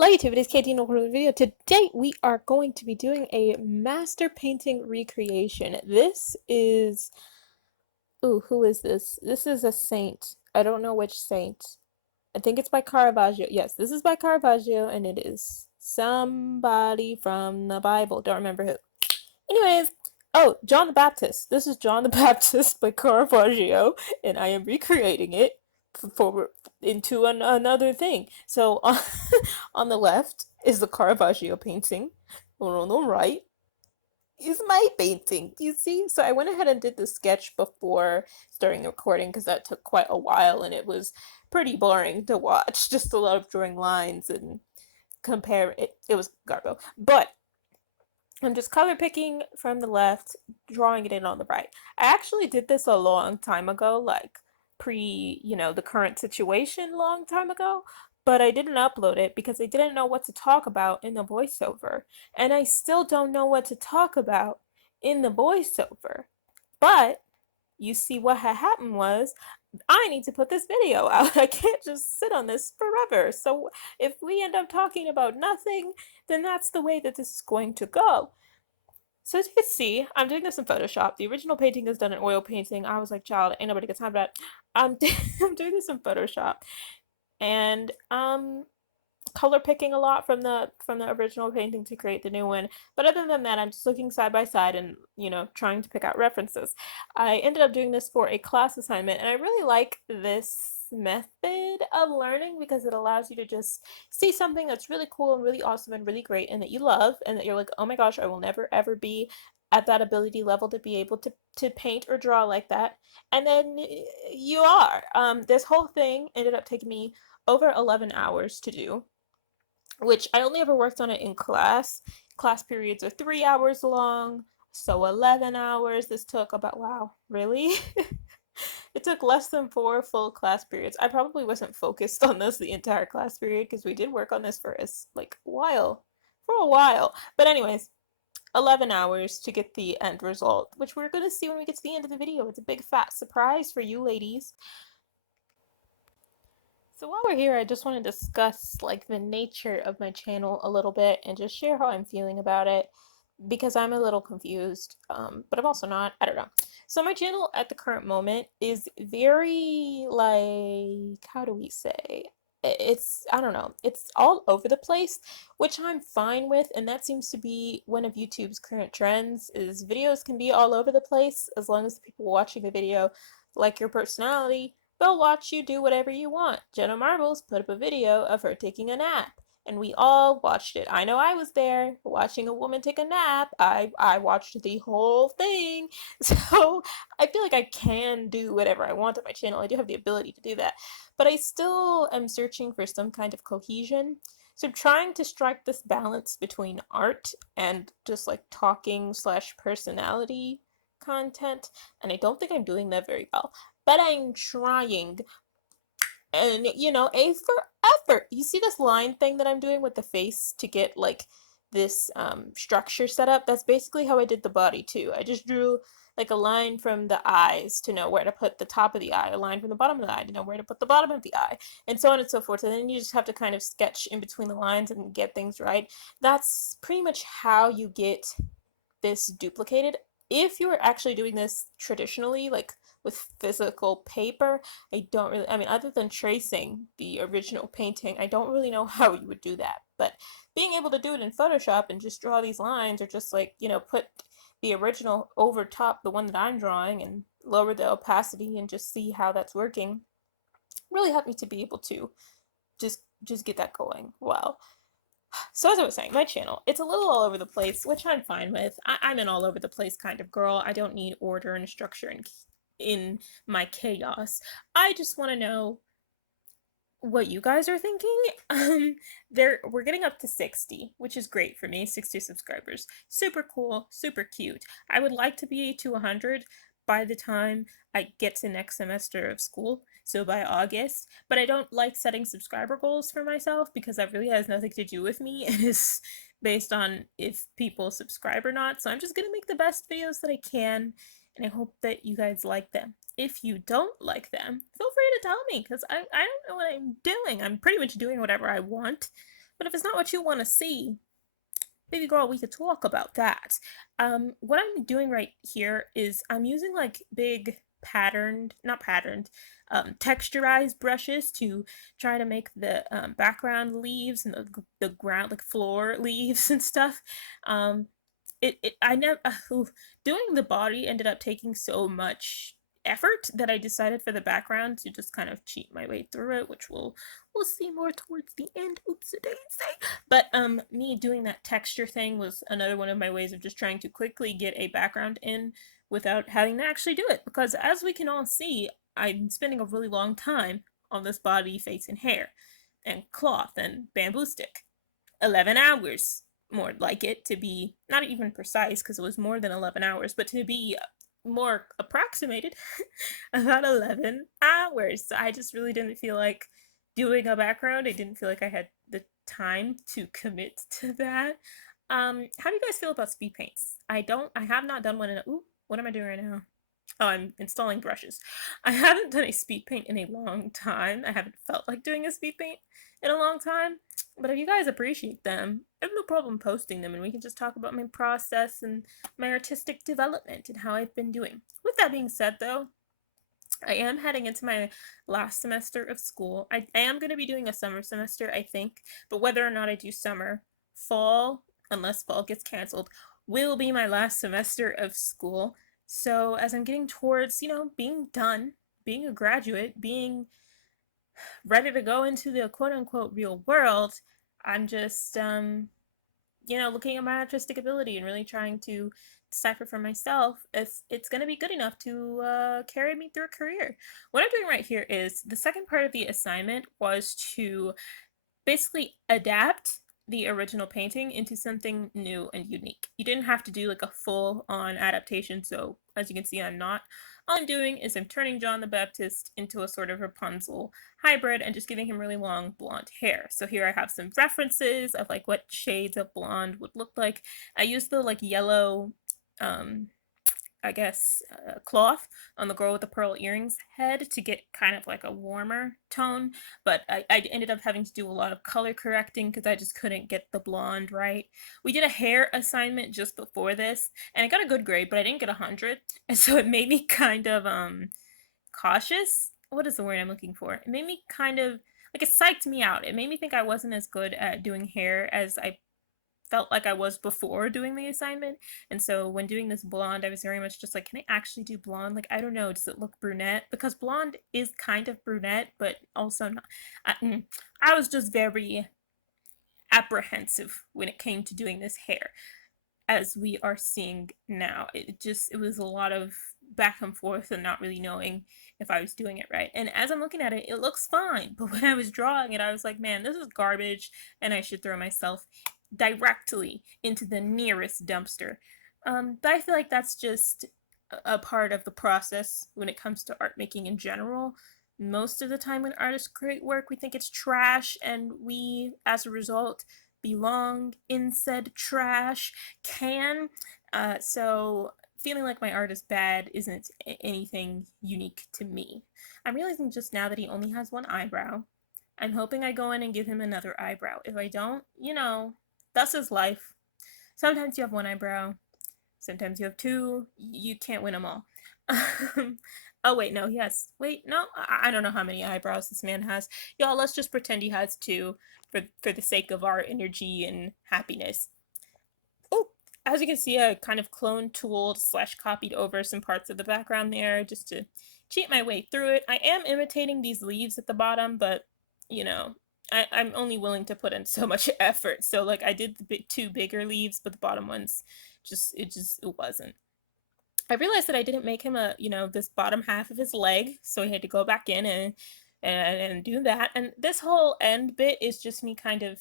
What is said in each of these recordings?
Hello YouTube, it is KT in a video. Today we are going to be doing a master painting recreation. This is, ooh, who is this? This is a saint. I don't know which saint. I think it's by Carravavgio. Yes, this is by Carravavgio, and it is somebody from the Bible. Don't remember who. Anyways, oh, John the Baptist. This is John the Baptist by Caravaggio, and I am recreating it into another thing. So on the left is the Caravaggio painting, and on the right is my painting. You see? So I went ahead and did the sketch before starting the recording because that took quite a while, and it was pretty boring to watch. Just a lot of drawing lines and compare it. It was garbo, but I'm just color picking from the left, drawing it in on the right. I actually did this a long time ago, like pre, the current situation long time ago, but I didn't upload it because I didn't know what to talk about in the voiceover. And I still don't know what to talk about in the voiceover. But you see what had happened was I need to put this video out. I can't just sit on this forever. So if we end up talking about nothing, then that's the way that this is going to go. So as you can see, I'm doing this in Photoshop. The original painting is done in oil painting. I was like, child, ain't nobody got time for that. I'm doing this in Photoshop. And color picking a lot from the original painting to create the new one. But other than that, I'm just looking side by side and, trying to pick out references. I ended up doing this for a class assignment, and I really like this method of learning because it allows you to just see something that's really cool and really awesome and really great and that you love and that you're like, oh my gosh, I will never ever be at that ability level to be able to paint or draw like that. And then you are. This whole thing ended up taking me over 11 hours to do, which I only ever worked on it in class. Class periods are 3 hours long, so 11 hours. This took about, wow, really? It took less than 4 full class periods. I probably wasn't focused on this the entire class period because we did work on this for a while. But anyways, 11 hours to get the end result, which we're going to see when we get to the end of the video. It's a big fat surprise for you ladies. So while we're here, I just want to discuss the nature of my channel a little bit and just share how I'm feeling about it because I'm a little confused, but I'm also not. I don't know. So my channel at the current moment is very how do we say? I don't know, it's all over the place, which I'm fine with, and that seems to be one of YouTube's current trends, is videos can be all over the place as long as the people watching the video like your personality. They'll watch you do whatever you want. Jenna Marbles put up a video of her taking a nap, and we all watched it. I know I was there watching a woman take a nap. I watched the whole thing. So I feel like I can do whatever I want on my channel. I do have the ability to do that. But I still am searching for some kind of cohesion. So I'm trying to strike this balance between art and just talking / personality content, and I don't think I'm doing that very well. But I'm trying. And, A for effort. You see this line thing that I'm doing with the face to get, this structure set up? That's basically how I did the body, too. I just drew, a line from the eyes to know where to put the top of the eye, a line from the bottom of the eye to know where to put the bottom of the eye, and so on and so forth. And then you just have to kind of sketch in between the lines and get things right. That's pretty much how you get this duplicated. If you were actually doing this traditionally, with physical paper, other than tracing the original painting, I don't really know how you would do that. But being able to do it in Photoshop and just draw these lines, or just put the original over top the one that I'm drawing and lower the opacity and just see how that's working, really helped me to be able to just get that going well. So as I was saying, my channel, it's a little all over the place, which I'm fine with. I'm an all over the place kind of girl. I don't need order and structure in my chaos. I just want to know what you guys are thinking. We're getting up to 60, which is great for me. 60 subscribers. Super cool, super cute. I would like to be to 100 by the time I get to next semester of school, so by August. But I don't like setting subscriber goals for myself because that really has nothing to do with me. It is based on if people subscribe or not. So I'm just gonna make the best videos that I can, and I hope that you guys like them. If you don't like them, feel free to tell me, because I don't know what I'm doing. I'm pretty much doing whatever I want. But if it's not what you want to see, baby girl, we could talk about that. What I'm doing right here is I'm using like big patterned, not patterned, texturized brushes to try to make the background leaves and the ground, like floor leaves and stuff. Um, I never doing the body ended up taking so much effort that I decided for the background to just kind of cheat my way through it, which we'll see more towards the end. Oops a daisy. But me doing that texture thing was another one of my ways of just trying to quickly get a background in without having to actually do it, because as we can all see, I'm spending a really long time on this body, face, and hair, and cloth, and bamboo stick. 11 hours, more like it to be not even precise because it was more than 11 hours, but to be more approximated, about 11 hours. So I just really didn't feel like doing a background. I didn't feel like I had the time to commit to that. How do you guys feel about speed paints? I have not done one in a, ooh, what am I doing right now? Oh, I'm installing brushes. I haven't done a speed paint in a long time. I haven't felt like doing a speed paint in a long time. But if you guys appreciate them, I have no problem posting them and we can just talk about my process and my artistic development and how I've been doing. With that being said, though, I am heading into my last semester of school. I am going to be doing a summer semester, I think, but whether or not I do summer, fall, unless fall gets canceled, will be my last semester of school. So as I'm getting towards, being done, being a graduate, being ready to go into the quote unquote real world, I'm just looking at my artistic ability and really trying to decipher for myself if it's going to be good enough to carry me through a career. What I'm doing right here is the second part of the assignment was to basically adapt the original painting into something new and unique. You didn't have to do like a full-on adaptation, so as you can see, I'm not. All I'm doing is I'm turning John the Baptist into a sort of Rapunzel hybrid and just giving him really long blonde hair. So here I have some references of like what shades of blonde would look like. I used the like yellow I guess, cloth on the girl with the pearl earrings head to get kind of like a warmer tone, but I ended up having to do a lot of color correcting because I just couldn't get the blonde right. We did a hair assignment just before this, and I got a good grade, but I didn't get 100, and so it made me kind of cautious. What is the word I'm looking for? It made me kind of like it psyched me out. It made me think I wasn't as good at doing hair as I felt like I was before doing the assignment. And so when doing this blonde, I was very much just like, can I actually do blonde? Like, I don't know, does it look brunette? Because blonde is kind of brunette, but also not. I was just very apprehensive when it came to doing this hair, as we are seeing now. It was a lot of back and forth and not really knowing if I was doing it right. And as I'm looking at it, it looks fine. But when I was drawing it, I was like, man, this is garbage, and I should throw myself directly into the nearest dumpster. But I feel like that's just a part of the process when it comes to art making in general. Most of the time when artists create work, we think it's trash, and we, as a result, belong in said trash can. So feeling like my art is bad isn't anything unique to me. I'm realizing just now that he only has one eyebrow. I'm hoping I go in and give him another eyebrow. If I don't, that's his life. Sometimes you have one eyebrow, sometimes you have two. You can't win them all. Oh wait, no, he has. Wait, no, I don't know how many eyebrows this man has. Y'all, let's just pretend he has two for the sake of our energy and happiness. Oh, as you can see, I kind of cloned, tooled, slash copied over some parts of the background there just to cheat my way through it. I am imitating these leaves at the bottom, but you know, I'm only willing to put in so much effort. So like I did the two bigger leaves, but the bottom ones it wasn't. I realized that I didn't make him this bottom half of his leg, so he had to go back in and do that. And this whole end bit is just me kind of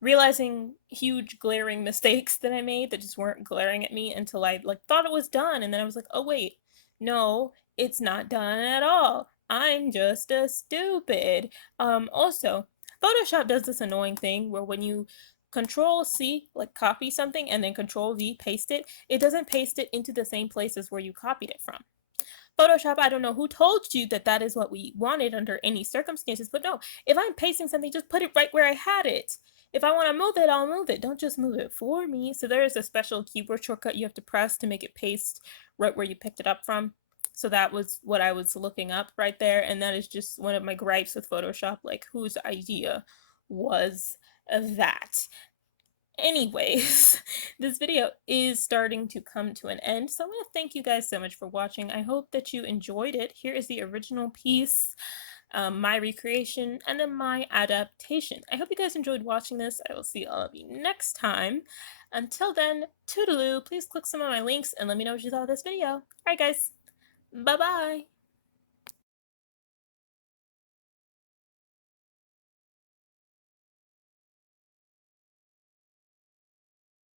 realizing huge glaring mistakes that I made that just weren't glaring at me until I like thought it was done, and then I was like, oh wait, no, it's not done at all. I'm just a stupid. Also, Photoshop does this annoying thing where when you Control C, like copy something, and then Control V, paste it, it doesn't paste it into the same places where you copied it from. Photoshop, I don't know who told you that that is what we wanted under any circumstances, but no, if I'm pasting something, just put it right where I had it. if I want to move it, I'll move it. Don't just move it for me. So there is a special keyboard shortcut you have to press to make it paste right where you picked it up from. So that was what I was looking up right there. And that is just one of my gripes with Photoshop. Like, whose idea was that? Anyways, this video is starting to come to an end, so I want to thank you guys so much for watching. I hope that you enjoyed it. Here is the original piece, my recreation, and then my adaptation. I hope you guys enjoyed watching this. I will see all of you next time. Until then, toodaloo. Please click some of my links and let me know what you thought of this video. Alright guys, bye-bye!